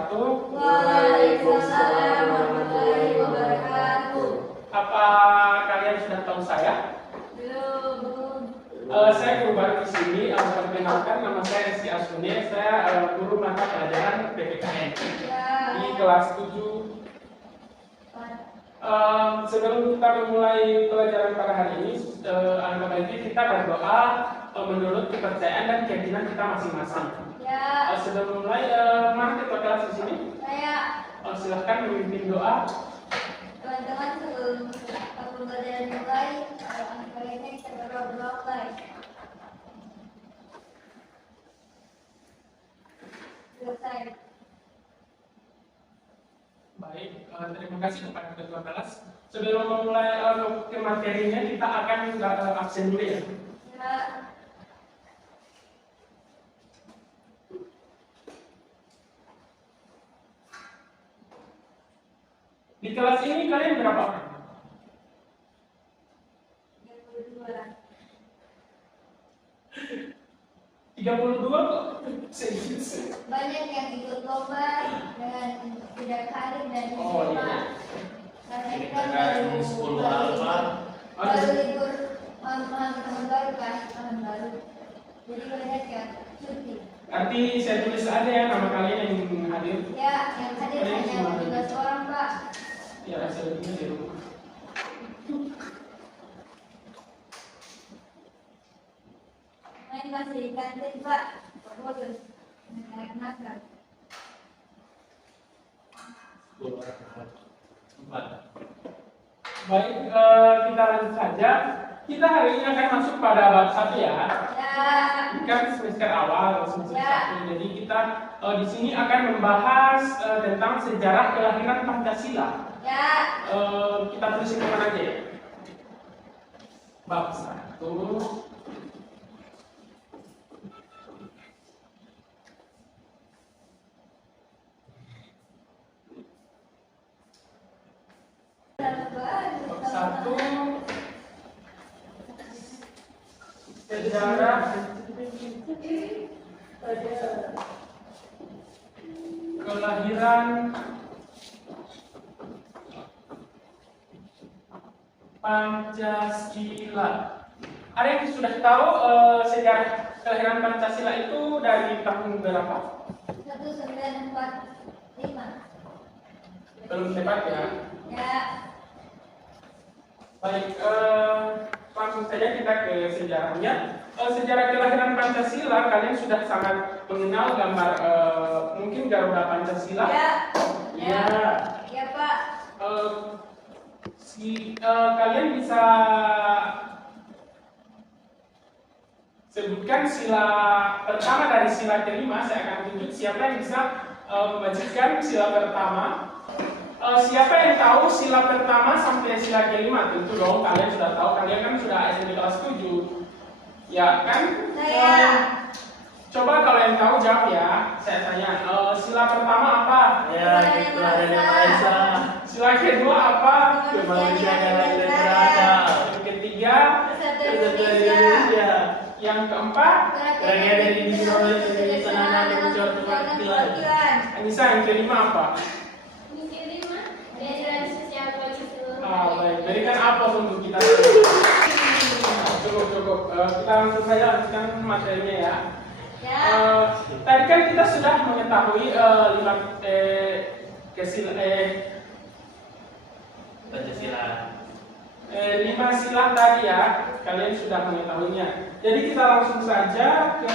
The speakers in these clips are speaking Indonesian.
wabarakatuh. Waalaikumsalam warahmatullahi wabarakatuh. Apa kalian sudah tahu saya? Belum. Saya guru baru di sini. Perkenalkan, nama saya Rizky Asune. Saya guru mata pelajaran PPKN di kelas 7. Sebelum kita memulai pelajaran pada hari ini, alangkah baiknya kita berdoa menurut kepercayaan dan keyakinan kita masing-masing. Ya. Sebelum mulai, mana ketua kelas di sini? Saya. Silahkan memimpin doa. Teman-teman, sebelum pembelajaran mulai, alangkah baiknya kita berdoa mulai. Selesai. Baik, terima kasih kepada ketua kelas. Sebelum memulai ke materinya, kita akan absen dulu ya. Ya. Di kelas ini kalian berapa orang? 32 kok? Banyak yang ikut lomba dengan tidak hadir dan Oh iya. karena ini kan baru libur tahun baru kan, tahun baru. Jadi banyak yang cuti. Nanti saya tulis aja ya nama kalian yang hadir. Ya, yang hadir hanya 13 orang, Pak. Ya, saya tulis di rumah. Main masih di kantin, Pak. Boleh. Nakal-nakal. Baik, kita lanjut saja. Kita hari ini akan masuk pada bab 1 ya. Ya. Kan semester awal, semester Ya. 1. Jadi kita di sini akan membahas tentang sejarah kelahiran Pancasila. Ya. Kita tulis di mana aja ya? Bab 1. Bab 1 sejarah kelahiran Pancasila. Ada yang sudah tahu sejarah kelahiran Pancasila itu dari tahun berapa? 1945. Belum tepat ya. Ya. Baik, langsung saja kita ke sejarahnya. Sejarah kelahiran Pancasila, kalian sudah sangat mengenal gambar mungkin Garuda Pancasila. Ya. Ya. Ya, Pak. Kalian bisa sebutkan sila pertama dari sila kelima. Saya akan tunjuk siapa yang bisa membacakan sila pertama. Siapa yang tahu sila pertama sampai sila kelima? Tentu dong, kalian sudah tahu. Kalian kan sudah SMP kelas 7. Ya kan? Saya. Coba kalau yang tahu jawab ya. Saya tanya, sila pertama apa? Ya, itu adanya Malaysia. Sila kedua apa? Kemanusiaan dan berada. Yang ketiga, Persatuan Indonesia. Indonesia. yang keempat, Kerajaan dari Indonesia dan Unsur Perwakilan. Anissa, yang kelima apa? Baik, berikan aplaus untuk kita. Cukup. Kita langsung saja lanjutkan materinya ya. Ya. Tadi kan kita sudah mengetahui Pancasila. 5 sila tadi ya. Kalian sudah mengetahuinya. Jadi kita langsung saja ke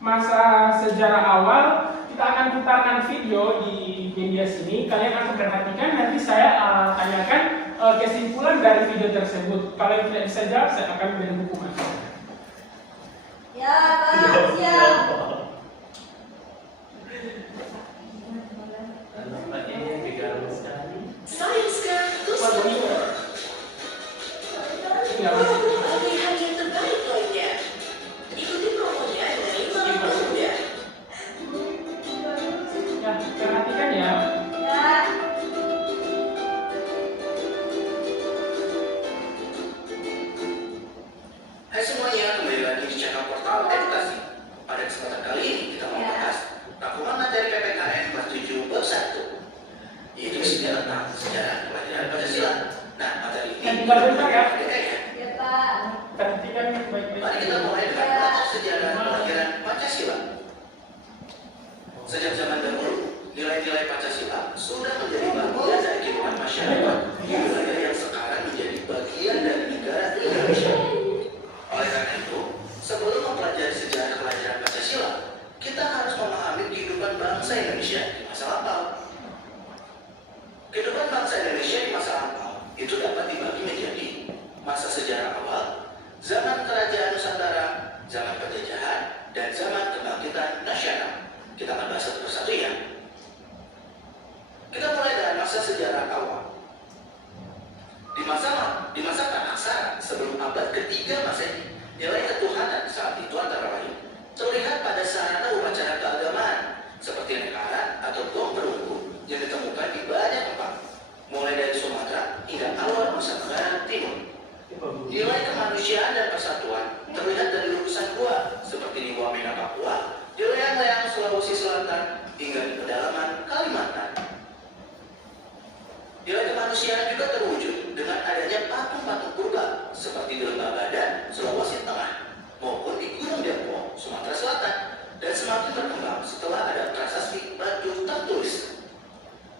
masa sejarah awal. Kita akan putarkan video di media sini. Kalian akan perhatikan. Nanti saya tanyakan kesimpulan dari video tersebut. Kalau yang tidak bisa jawab, saya akan beri hukuman. Ya, Pak. Siap. Nampaknya digarung sekali. Ya, perhatikan ya. Ya. Hai semuanya, kembali lagi di channel Portal Edukasi. Pada kesempatan Sejak zaman dahulu, nilai-nilai Pancasila sudah menjadi bagian dari kehidupan masyarakat di wilayah yang sekarang menjadi bagian dari negara Indonesia. Oleh karena itu, sebelum mempelajari sejarah kelahiran Pancasila, kita harus memahami kehidupan bangsa Indonesia di masa lampau. Kehidupan bangsa Indonesia di masa lampau itu dapat dibagi menjadi masa sejarah awal, zaman kerajaan Nusantara, zaman penjajahan, dan zaman kebangkitan nasional. Kita akan bahas satu persatu ya. Kita mulai dari masa sejarah awal. Di masa Praksara sebelum abad ketiga Masehi, nilai ketuhanan saat itu antara lain terlihat pada sarana upacara keagamaan seperti lingkaran atau gong perunggu yang ditemukan di banyak tempat, mulai dari Sumatera hingga awal Nusa Tenggara Timur. Nilai kemanusiaan dan persatuan terlihat dari lukisan gua seperti di Wamena Papua, di lereng-lereng Sulawesi Selatan hingga di pedalaman Kalimantan. Nilai kemanusiaan juga terwujud dengan adanya patung-patung purba seperti di Lembah Badan, Sulawesi Tengah, maupun di Gunung Dempo, Sumatera Selatan, dan semakin berkembang setelah ada prasasti batu tertulis.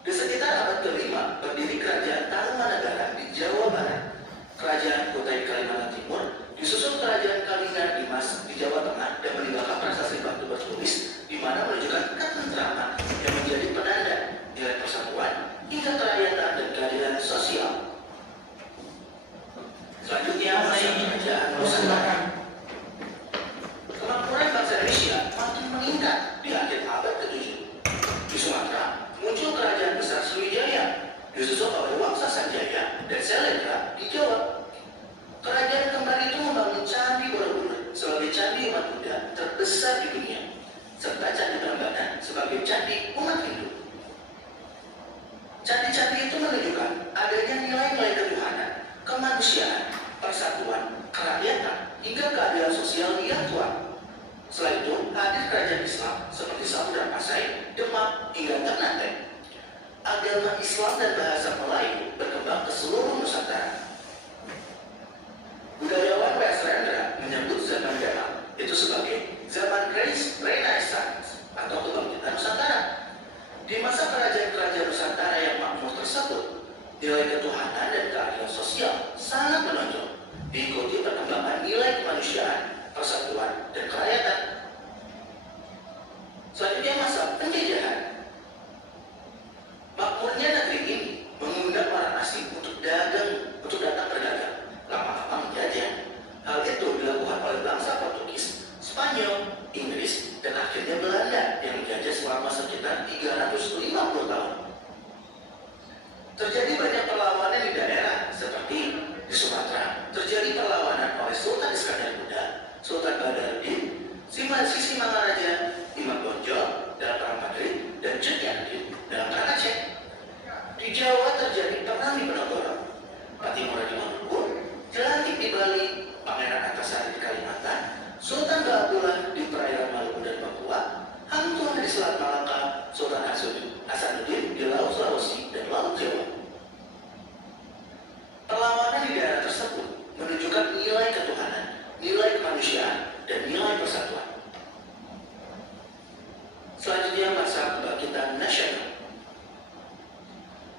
Di sekitar abad ke-5 berdiri kerajaan Tarumanagara di Jawa Barat, kerajaan Kutai Kalimantan Timur, disusul kerajaan Kalingan Dimas di Jawa Tengah dan meninggalkan prasasti batu bertulis di mana menunjukkan ketentraman yang menjadi penanda nilai persatuan hingga kerakyatan dan keadilan sosial. Selanjutnya, masa kerajaan Nusantara. Kemakmuran bangsa Indonesia makin meningkat di akhir abad ke-7. Di Sumatera muncul kerajaan besar Sriwijaya, disusul oleh Wangsa Sanjaya dan Selendra di Jawa. Kerajaan kembar itu membangun Candi Borobudur sebagai candi umat Buddha terbesar di dunia, serta Candi Prambanan sebagai candi umat Hindu. Candi-candi itu menunjukkan adanya nilai-nilai ketuhanan, kemanusiaan, persatuan, kerakyatan, hingga keadilan sosial yang kuat. Selain itu, hadir kerajaan Islam seperti Samudra Pasai, Demak, hingga Ternate. Agama Islam dan bahasa Melayu berkembang ke seluruh Nusantara. Budayawan W.S. Rendra menyebut zaman Demak itu sebagai zaman Renaissance atau kebangkitan Nusantara. Di masa kerajaan-kerajaan Nusantara yang makmur tersebut, nilai ketuhanan dan keadilan sosial sangat menonjol, diikuti perkembangan nilai kemanusiaan, persatuan, dan kerakyatan. Selanjutnya masa penjajahan. Makmurnya negeri ini mengundang orang asing untuk datang berdagang, lama-lama menjajah. Hal itu dilakukan oleh bangsa Portugis, Spanyol, Inggris, dan akhirnya Belanda yang menjajah selama sekitar 350 tahun. Terjadi banyak perlawanan di daerah, seperti di Sumatera terjadi perlawanan oleh Sultan Iskandar Muda, Sultan Badaruddin, Sisi Mangaraja, Imam Bonjol dalam Perang Padri, dan Cutnyadin dalam Perang Aceh. Di Jawa terjadi perang di Penogoro, Patimura di Maluku, Jelantik di Bali, Pangeran Antasari di Kalimantan, Sultan Bahatullah di perairan Maluku dan Papua, Hang Tuah di Selat Malaka, Sultan Hasanuddin di Laut Sulawesi dan Laut Jawa. Perlawanan di daerah tersebut menunjukkan nilai ketuhanan, nilai kemanusiaan, dan nilai persatuan. Selanjutnya masa kebangkitan nasional.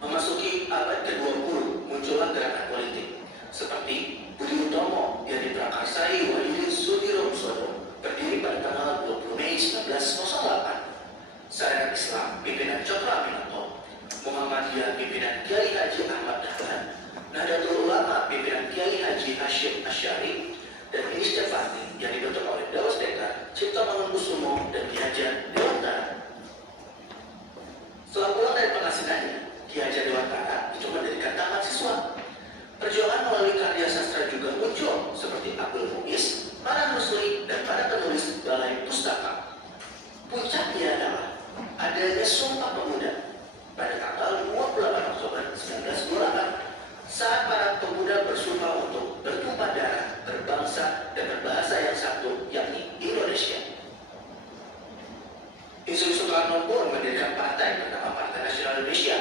Memasuki abad ke-20 muncullah gerakan politik seperti Budi Utomo yang diprakarsai Wahidin Sudirohusodo berdiri pada tanggal 20 Mei 1908. Sarekat Islam pimpinan Cokro Aminoto, Muhammadiyah pimpinan Kiai Haji Ahmad Dahlan, Nahdlatul Ulama pimpinan Kiai Haji Hashim Asy'ari, dan Minister Parti yang dibentuk oleh Dawas Dekar, Cipto Mangunkusumo, dan Ki Hajar Dewantara. Setelah pulang dari pengasingannya, Ki Hajar Dewantara itu mendirikan taman siswa. Perjuangan melalui karya sastra juga muncul seperti Abdul Muiz, para Rusli, dan para penulis Balai Pustaka. Puncaknya adalah adanya Sumpah Pemuda pada tanggal 28 Oktober 1928 saat para pemuda bersumpah untuk bertumpah darah, berbangsa, dan berbahasa yang satu, yakni Indonesia. Insinyur Soekarno pun mendirikan partai bernama Partai Nasional Indonesia.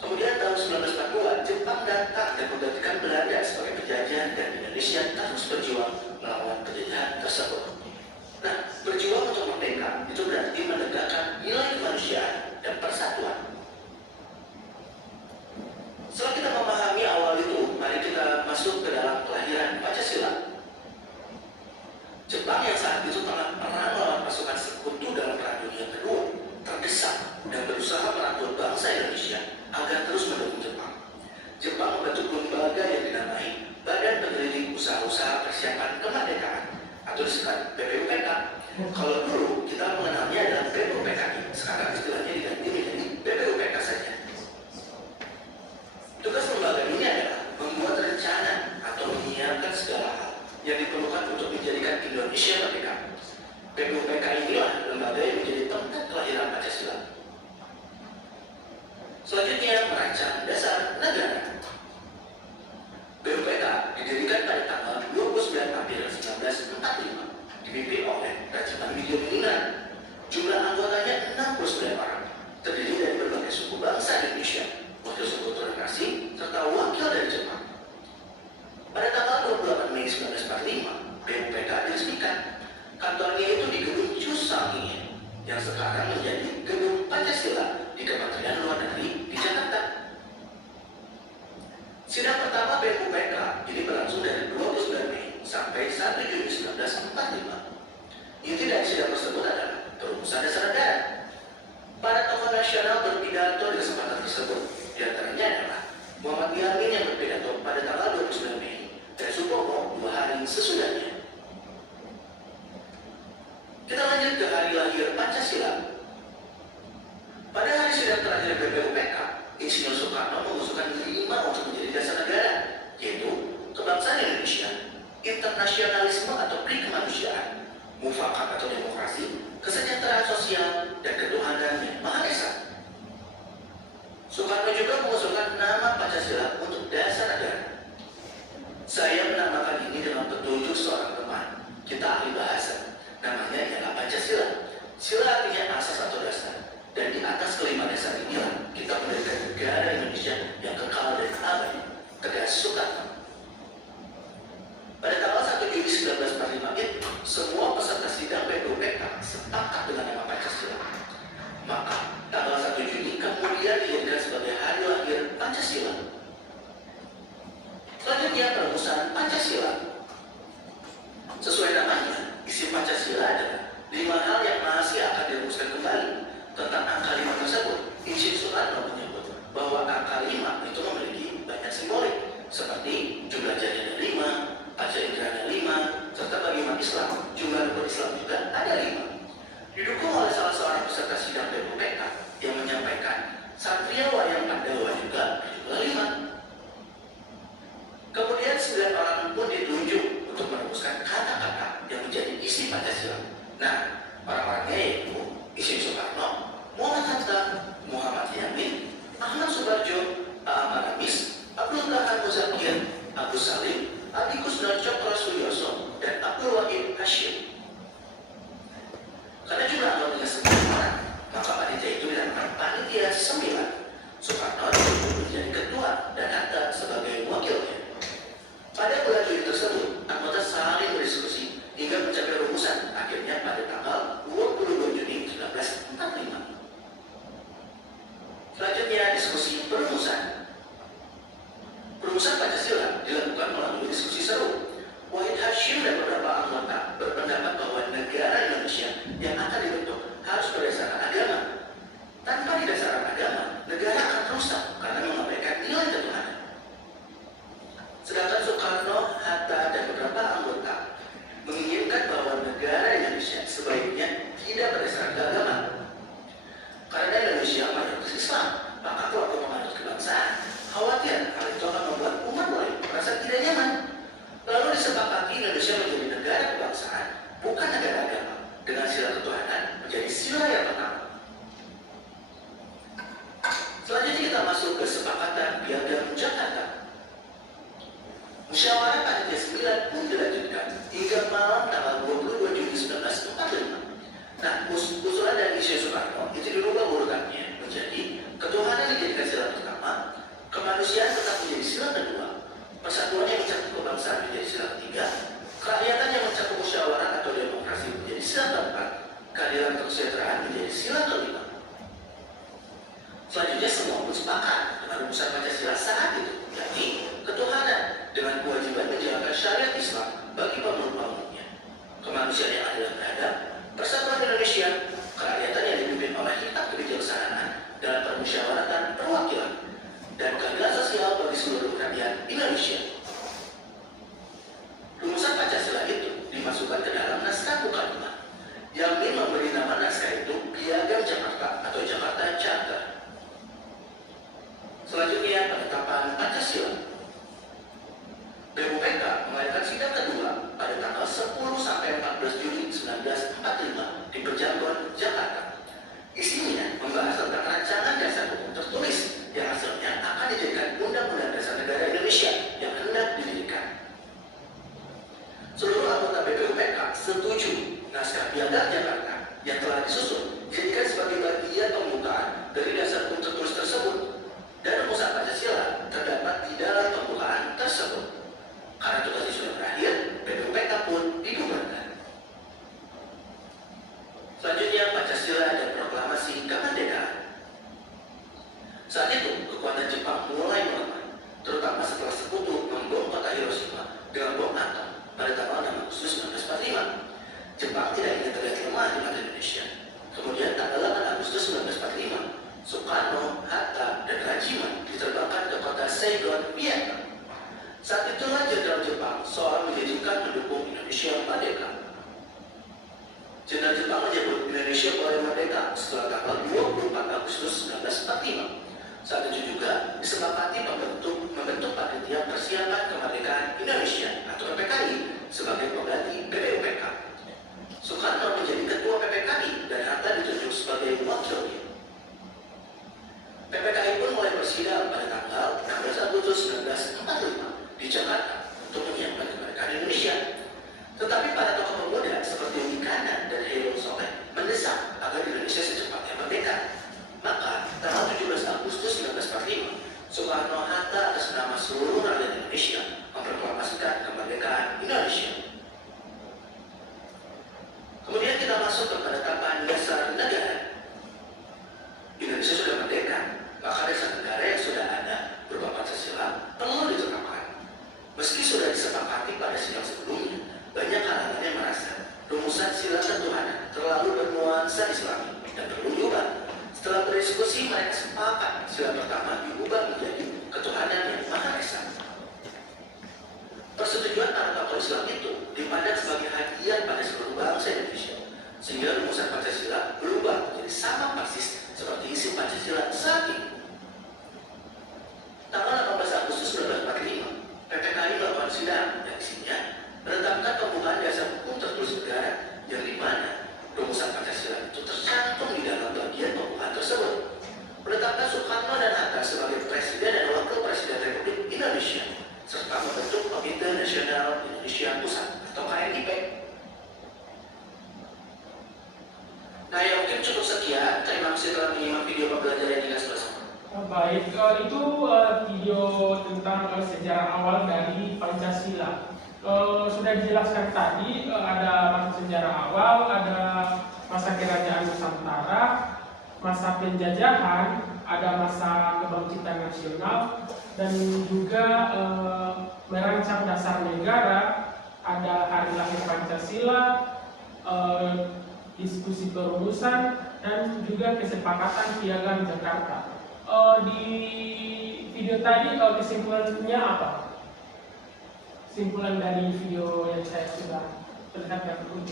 Kemudian tahun 1942, Jepang datang dan menggantikan Belanda sebagai penjajah, dan Indonesia terus berjuang melawan penjajahan tersebut. Nah, berjuang untuk merdeka itu berarti menegakkan dan berusaha merangkul bangsa Indonesia agar terus mendukung Jepang. Jepang membentuk lembaga yang dinamai Badan Penyelidik Usaha-Usaha Persiapan Kemerdekaan atau disingkat BPUPK. Kalau dulu kita mengenalnya adalah BPUPKI, sekarang istilahnya diganti menjadi BPUPK saja. Tugas lembaga ini adalah membuat rencana atau menyiapkan segala hal yang diperlukan untuk menjadikan Indonesia merdeka. BPUPK inilah lembaga yang menjadi tempat kelahiran Pancasila. Selanjutnya, merancang dasar negara. BPUPK didirikan pada tanggal 29 April 1945, dipimpin oleh Rajiman Widyoniningrat. Jumlah anggotanya 69 orang, terdiri dari berbagai suku bangsa Indonesia, wakil sekutu dan asing, serta wakil dari Jepang. Pada tanggal 28 Mei 1945, BPUPK diresmikan. Kantornya itu di Gedung Chusangi, yang sekarang menjadi Gedung Pancasila di Kementerian Luar Negeri di Jakarta. Sidang pertama BPUPK ini berlangsung dari 29 Mei sampai 1 Juni 1945. Inti dari sidang tersebut adalah perumusan dasar negara. Para tokoh nasional berpidato di kesempatan tersebut. Di antaranya adalah Muhammad Yamin yang berpidato pada tanggal 29 Mei dan Supomo 2 hari sesudahnya. Kita lanjut ke hari lahir Pancasila. Pada hari sidang terakhir BPUPK, Insinyur Soekarno mengusulkan 5 untuk menjadi dasar negara, yaitu kebangsaan Indonesia, internasionalisme atau kemanusiaan, mufakat atau demokrasi, kesejahteraan sosial, dan ketuhanan yang Maha Esa. Soekarno juga mengusulkan nama Pancasila untuk dasar negara. Saya menamakan ini dengan petunjuk seorang teman, kita ahli bahasa. Namanya ialah Pancasila. Sila artinya asas atau dasar. Dan di atas kelima dasar inilah kita mendirikan negara Indonesia yang kekal dan abadi. Tegas Soekarno. Pada tanggal 1 Juli 1945 itu, semua peserta sidang BPUPK sepakat dengan nama Pancasila. Maka tanggal 1 Juni kemudian dijadikan sebagai hari lahir Pancasila. Selanjutnya perumusan Pancasila. Sesuai namanya, isi Pancasila adalah 5 hal yang masih akan dirumuskan kembali. Tentang angka 5 tersebut, Insinyur Soekarno menyebut bahwa angka 5 itu memiliki banyak simbolik, seperti jumlah jari ada 5, pajak indera ada 5, serta bagi umat Islam, jumlah rukun Islam juga ada 5. Didukung oleh salah seorang peserta sidang BPUPK yang menyampaikan, Satria Wayang Pandawa juga berjumlah 5. Kemudian 9 orang pun ditunjuk untuk merumuskan kata-kata yang menjadi isi Pancasila. Nah, orang-orangnya yaitu Insinyur Soekarno, Muhammad Hatta, Muhammad Yamin, Ahmad Subarjo, Ahmad Amis, Abdul Rahman Muzakir, Agus Salim, Adi Kusno Cokro Suyoso, dan Abdul Wahid Hashim. Karena jumlah anggotanya 9 orang, maka panitia itu dinamakan Panitia 9. Soekarno dipilih menjadi ketua dan Hatta sebagai wakilnya. Pada bulan Juli tersebut, anggota saling berdiskusi hingga mencapai rumusan, akhirnya pada tanggal 22 Juni 1945. Selanjutnya, diskusi perumusan. Perumusan Pancasila dilakukan melalui diskusi seru. Wahid Hashim dan beberapa anggota berpendapat bahwa negara Indonesia yang akan dibentuk harus berdasarkan agama. Tanpa didasarkan agama, negara akan rusak karena mengabaikan nilai ketuhanan. Sedangkan Soekarno, Hatta, dan beberapa anggota menginginkan bahwa negara Indonesia sebaiknya tidak berdasarkan agama. Karena Indonesia mayoritas Islam, maka kelompok penganut kebangsaan khawatir hal itu akan membuat umat lain merasa tidak nyaman. Lalu disepakati Indonesia menjadi negara kebangsaan, bukan negara agama, dengan sila ketuhanan menjadi sila yang pertama. Selanjutnya kita masuk ke kesepakatan Piagam Jakarta. Musyawarah Panitia 9 pun dilanjutkan hingga malam tanggal 22 Juni 1945. Nah, usulan dari Insinyur Soekarno itu dirubah urutannya menjadi ketuhanan dijadikan sila pertama, kemanusiaan tetap menjadi sila kedua, persatuan yang mencakup kebangsaan menjadi sila ketiga, kerakyatan yang mencakup musyawarah atau demokrasi menjadi sila keempat, keadilan dan kesejahteraan menjadi sila kelima. Selanjutnya semua pun sepakat dengan rumusan Pancasila saat itu, yakni ketuhanan dengan kewajiban menjalankan syariat Islam bagi pemeluk-pemeluknya, kemanusiaan yang adil dan beradab, persatuan Indonesia, kerakyatan yang dipimpin oleh kitab kebijaksanaan dibuat setelah tanggal 24 Agustus 1945. Saat itu juga disepakati membentuk Panitia Persiapan Kemerdekaan Indonesia atau PPKI sebagai pengganti PPUPK. Soekarno menjadi ketua PPKI dan Hatta ditunjuk sebagai wakilnya. PPKI pun mulai bersidang pada tanggal 16 Agustus 1945 di Jakarta untuk menyiapkan kemerdekaan Indonesia. Tetapi para tokoh pemuda seperti Umi Kanan dan Hairul Soleh mendesak agar Indonesia secepatnya merdeka. Maka tanggal 17 Agustus 1945, Soekarno Hatta atas nama seluruh rakyat Indonesia memproklamasikan kemerdekaan Indonesia. Kemudian kita masuk ke penetapan dasar negara. Indonesia sudah merdeka, maka dasar negara yang sudah ada berupa Pancasila perlu diterapkan. Meski sudah disepakati pada sidang sebelumnya, banyak kalangan yang merasa rumusan sila ketuhanan terlalu bernuansa Islami dan perlu diubah. Setelah berdiskusi, mereka sepakat sila pertama diubah menjadi ketuhanan yang Maha Esa. Persetujuan para tokoh Islam itu dipandang sebagai hadiah pada seluruh bangsa Indonesia, sehingga rumusan Pancasila berubah menjadi sama persis seperti isi Pancasila saat ini. Tanggal 18 Agustus 1945, PPKI melakukan sidang yang isinya menetapkan pembukaan dasar hukum tertulis negara yang dimana rumusan Pancasila itu tercantum di dalam bagian pembukaan tersebut. Menetapkan Soekarno dan Hatta sebagai Presiden dan Wakil Presiden Republik Indonesia serta membentuk Komite Nasional Indonesia Pusat atau KNIP. Nah, ya mungkin cukup sekian. Terima kasih telah menyimak video pembelajaran hingga selesai. Baik, itu video tentang sejarah awal dari Pancasila. Sudah dijelaskan tadi, ada masa sejarah awal, ada masa kerajaan Nusantara, masa penjajahan, ada masa kebangkitan nasional, dan juga merancang dasar negara, ada hari lahir Pancasila, diskusi perumusan, dan juga kesepakatan Piagam Jakarta. Di video tadi kesimpulannya apa? Kesimpulan dari video yang saya sudah perlihatkan dulu.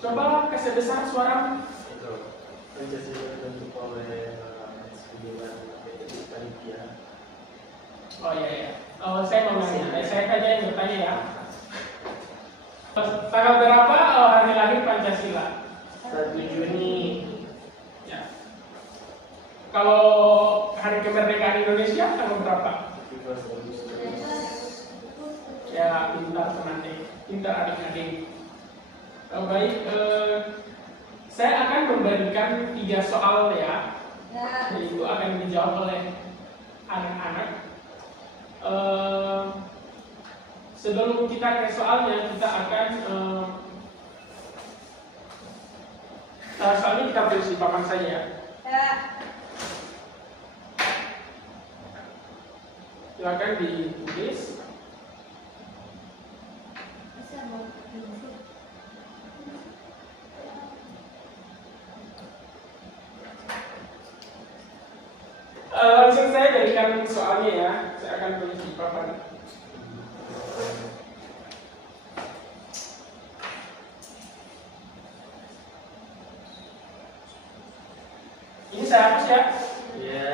Coba kasih besar suara. Itu Pancasila dibentuk oleh 9 panitia. Oh iya. Saya mau nanya. Saya aja yang bertanya ya. Tanggal berapa hari lahir Pancasila? 1 Juni. Ya. Kalau hari kemerdekaan Indonesia tanggal berapa? 17 Agustus. Ya, pintar teman-teman, pintar adik-adik. Baik, saya akan memberikan 3 soal ya, yaitu akan dijawab oleh anak-anak. Sebelum kita ke soalnya, kita akan soalnya kita tulis di papan saja ya. Silakan ditulis. Langsung saya berikan soalnya ya. Saya akan tulis di papan. Ini saya hapus ya. Ya.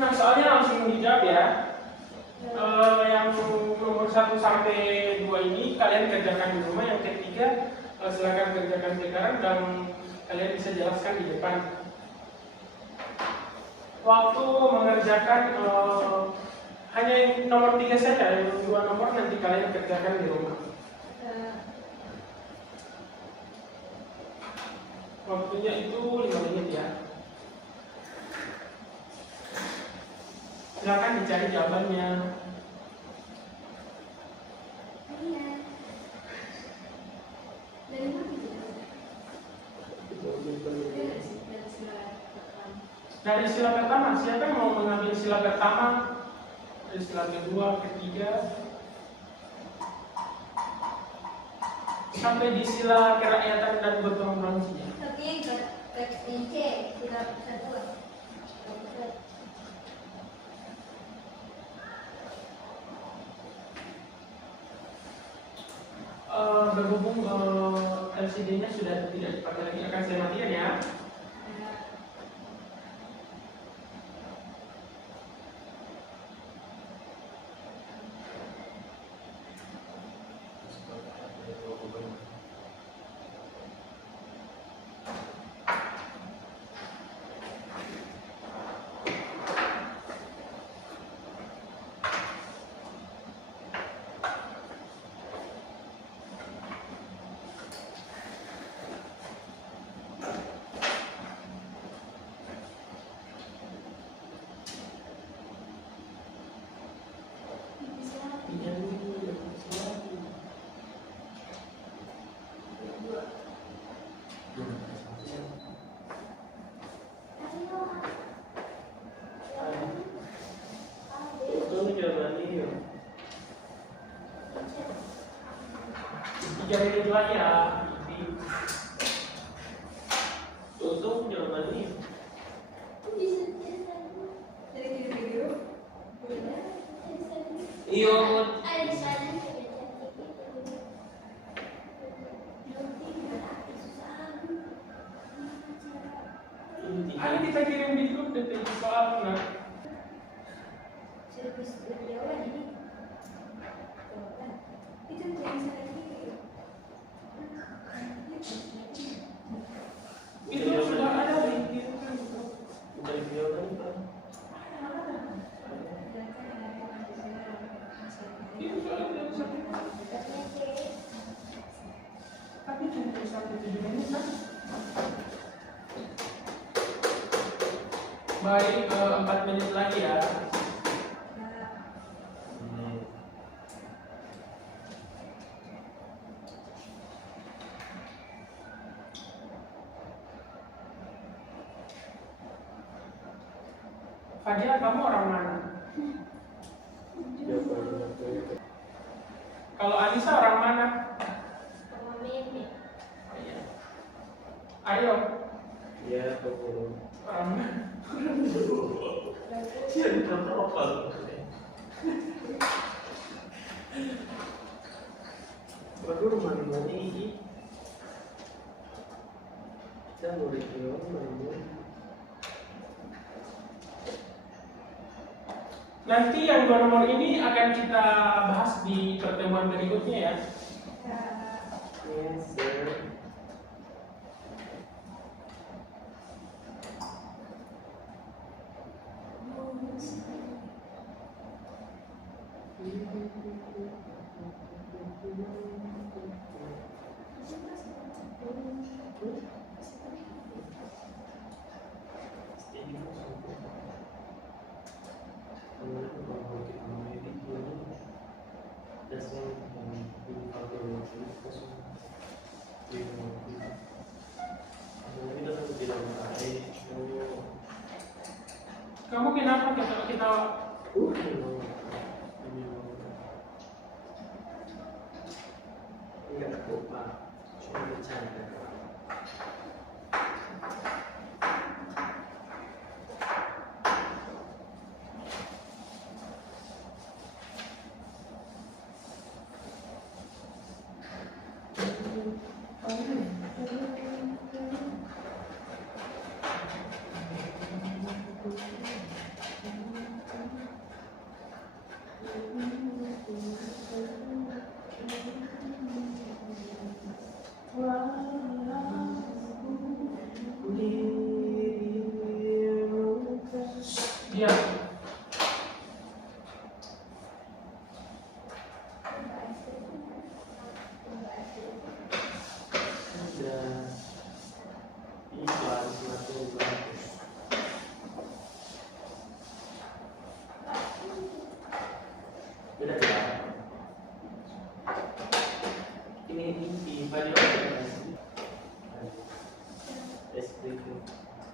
Nah, soalnya langsung dijawab ya. Yang nomor 1 sampai 2 ini kalian kerjakan di rumah. Yang ketiga silakan kerjakan sekarang dan kalian bisa jelaskan di depan. Waktu mengerjakan hanya yang nomor 3 saja, yang 2 nomor nanti kalian kerjakan di rumah. Waktunya itu 5 menit ya. Silakan dicari jawabannya. Iya. Dari mana dia? Dari sila pertama, siapa yang mau mengambil sila pertama? Dari sila kedua, ketiga, sampai di sila kerakyatan dan gotong royong. Tapi teks C sila kedua. Berhubung LCD-nya sudah tidak dipakai lagi, akan saya matikan ya. Tiga menit lagi ya. Tutup jawabannya. Iya. Ada di sana. Ada kita kirim di grup detik soal nah. Service jawaban ini. Itu yang saya Itu sudah ada di Dari jawaban kan. itu soalnya udah bisa. Tapi cuma 1-7 menit kan? Baik, 4 menit lagi ya. Fadila, kamu orang mana? Kalau Anissa orang mana? Oh, iya. Ayo, Ya, pokoknya. orang mana? Iya, di protokol. Baru rumah ini. Saya mau review Nanti yang 2 nomor ini akan kita bahas di pertemuan berikutnya ya. Yes, sir. Kamu kenapa kita Enggak kok, Pak. Cuma bercanda. Diam. Beda ya. Ini IPA di mana sih? SD itu.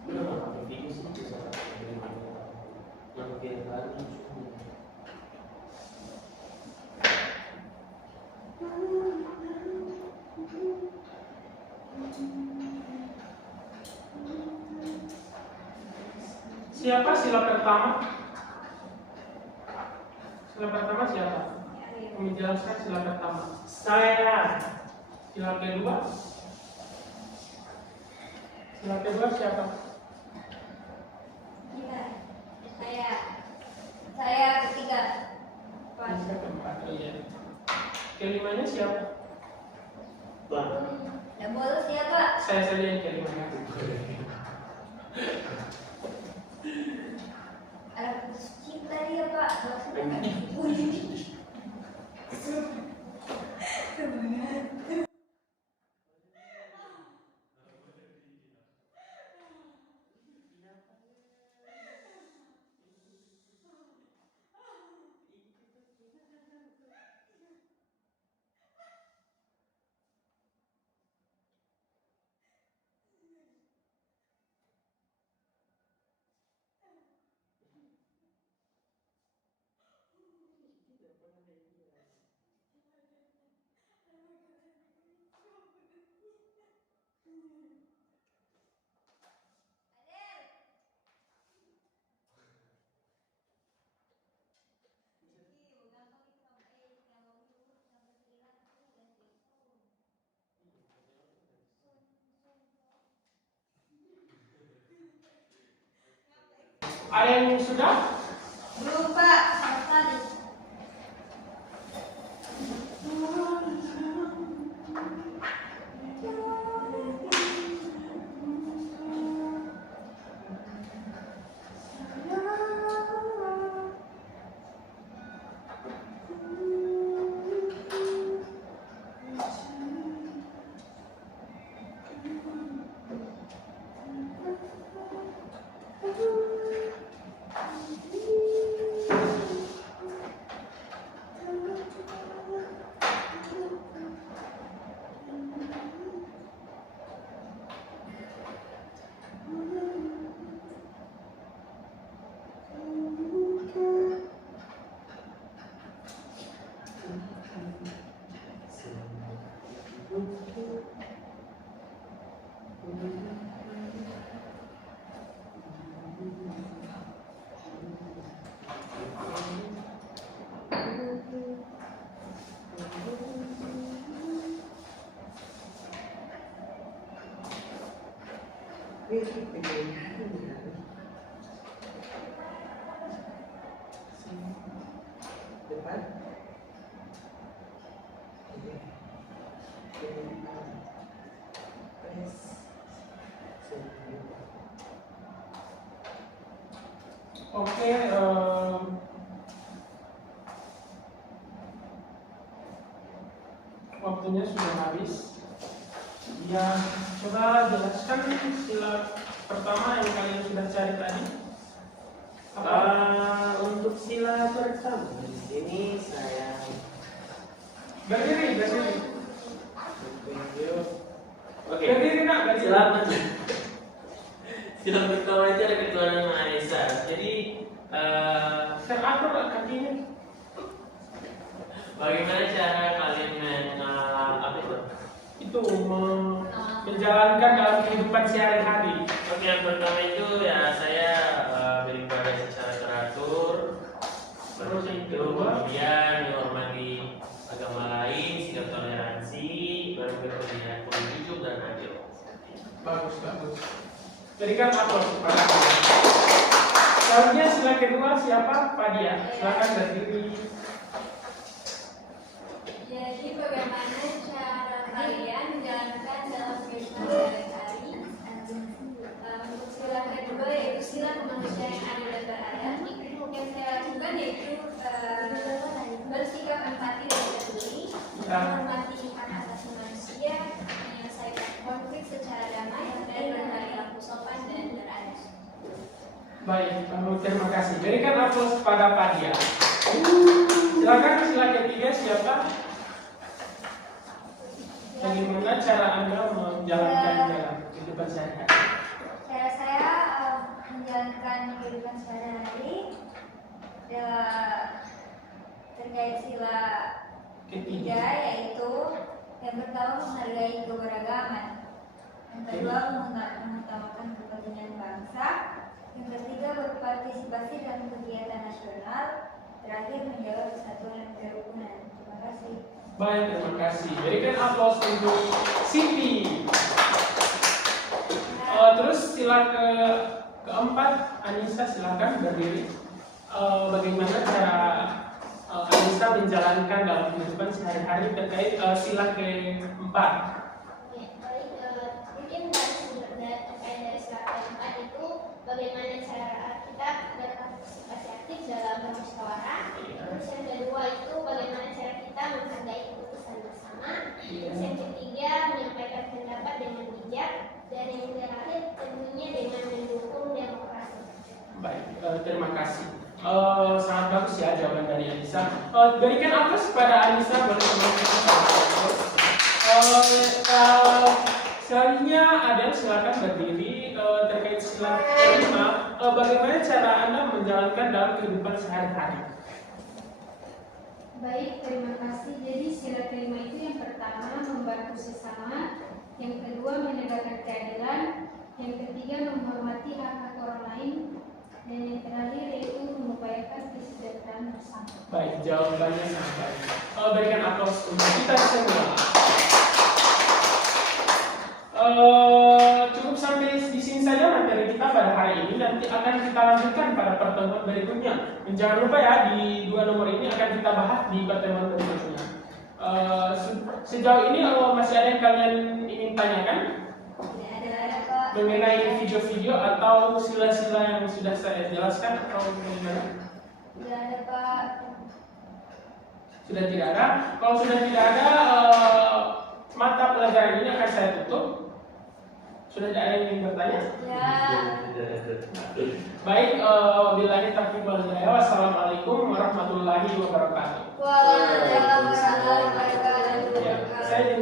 Mana pakai video sih bisa dari mana? Yang pakai lagi. Siapa sila pertama? Sila pertama siapa? Menjelaskan sila pertama. Saya. Sila kedua? Sila kedua siapa? Iya. Saya ketiga. Sila keempat. Oh, iya. Kelimanya siapa? Bang. Yang bolos siapa? Saya saja yang kelimanya. Ada putus cinta dia Pak. Maksudnya Ada yang sudah? belum Pak, sama sekali. Depan. Oke, waktunya sudah habis. Ya, coba jelaskan sila pertama yang kalian sudah cari tadi. Untuk sila pertama di sini saya Berdiri. Oke. Berdiri nak, berdiri. Sila pertama itu ada ketuhanan Maha Esa. Jadi Teratur kakinya. bagaimana cara kalian Itu menjalankan dalam kehidupan sehari-hari. Oke, yang pertama itu ya saya beribadah secara teratur. Terus yang Itu kedua? kemudian menghormati agama lain, sikap toleransi, baru kemudian jujur dan adil. Bagus. Berikan aplaus kepada kalian. Selanjutnya sila kedua siapa? Fadia. Silakan berdiri. bagaimana cara kalian menjalankan dalam kehidupan sehari-hari. Untuk sila kedua yaitu sila kemanusiaan yang adil dan beradab. Yang saya lakukan yaitu bersikap empati dan peduli, menghormati hak asasi manusia, menyelesaikan konflik secara damai, dan berperilaku sopan dan beradab. Baik, terima kasih. Berikan aplaus kepada Padia. Silakan sila ketiga siapa? Bagaimana cara Anda menjalankan dalam kehidupan sehari-hari? Cara saya menjalankan kehidupan sehari-hari terkait sila ketiga yaitu yang pertama menghargai keberagaman, yang kedua mengutamakan kepentingan bangsa, yang ketiga berpartisipasi dalam kegiatan nasional, terakhir menjaga persatuan dan kerukunan. Terima kasih. Baik, terima kasih. Berikan aplaus untuk Siti. Terus sila keempat, Anissa silakan berdiri. Bagaimana cara Anissa menjalankan dalam kehidupan sehari-hari terkait sila keempat? Baik, mungkin terkait dari sila keempat itu bagaimana cara kita berpartisipasi aktif dalam bermusyawarah. Terus yang kedua itu bagaimana cara kita menghargai keputusan bersama. Terus yang ketiga menyampaikan pendapat dengan bijak. Dan yang terakhir tentunya dengan mendukung demokrasi. Baik, terima kasih. Sangat bagus ya jawaban dari Anissa. Berikan aplaus kepada Anissa, boleh teman-teman. Selanjutnya Adel silakan berdiri terkait sila kelima. Bagaimana cara Anda menjalankan dalam kehidupan sehari-hari? Baik, terima kasih. Jadi sila kelima itu yang pertama membantu sesama, yang kedua menegakkan keadilan, yang ketiga menghormati hak-hak orang lain, dan yang terakhir yaitu mengupayakan kesejahteraan bersama. Baik, jawabannya sangat baik. Berikan aplaus untuk kita semua. Cukup sampai di sini saja materi kita pada hari ini. Nanti akan kita lanjutkan pada pertemuan berikutnya. Dan jangan lupa ya, di 2 nomor ini akan kita bahas di pertemuan berikutnya. Sejauh ini masih ada yang kalian ingin tanyakan mengenai video-video atau sila-sila yang sudah saya jelaskan atau bagaimana? Tidak ada, Pak. Sudah tidak ada. Kalau sudah tidak ada, mata pelajaran ini akan saya tutup. Sudah ada yang ingin bertanya? Ya. Baik, billahi taufiq wal hidayah. Wassalamualaikum warahmatullahi wabarakatuh. Waalaikumsalam warahmatullahi Ya, wabarakatuh. saya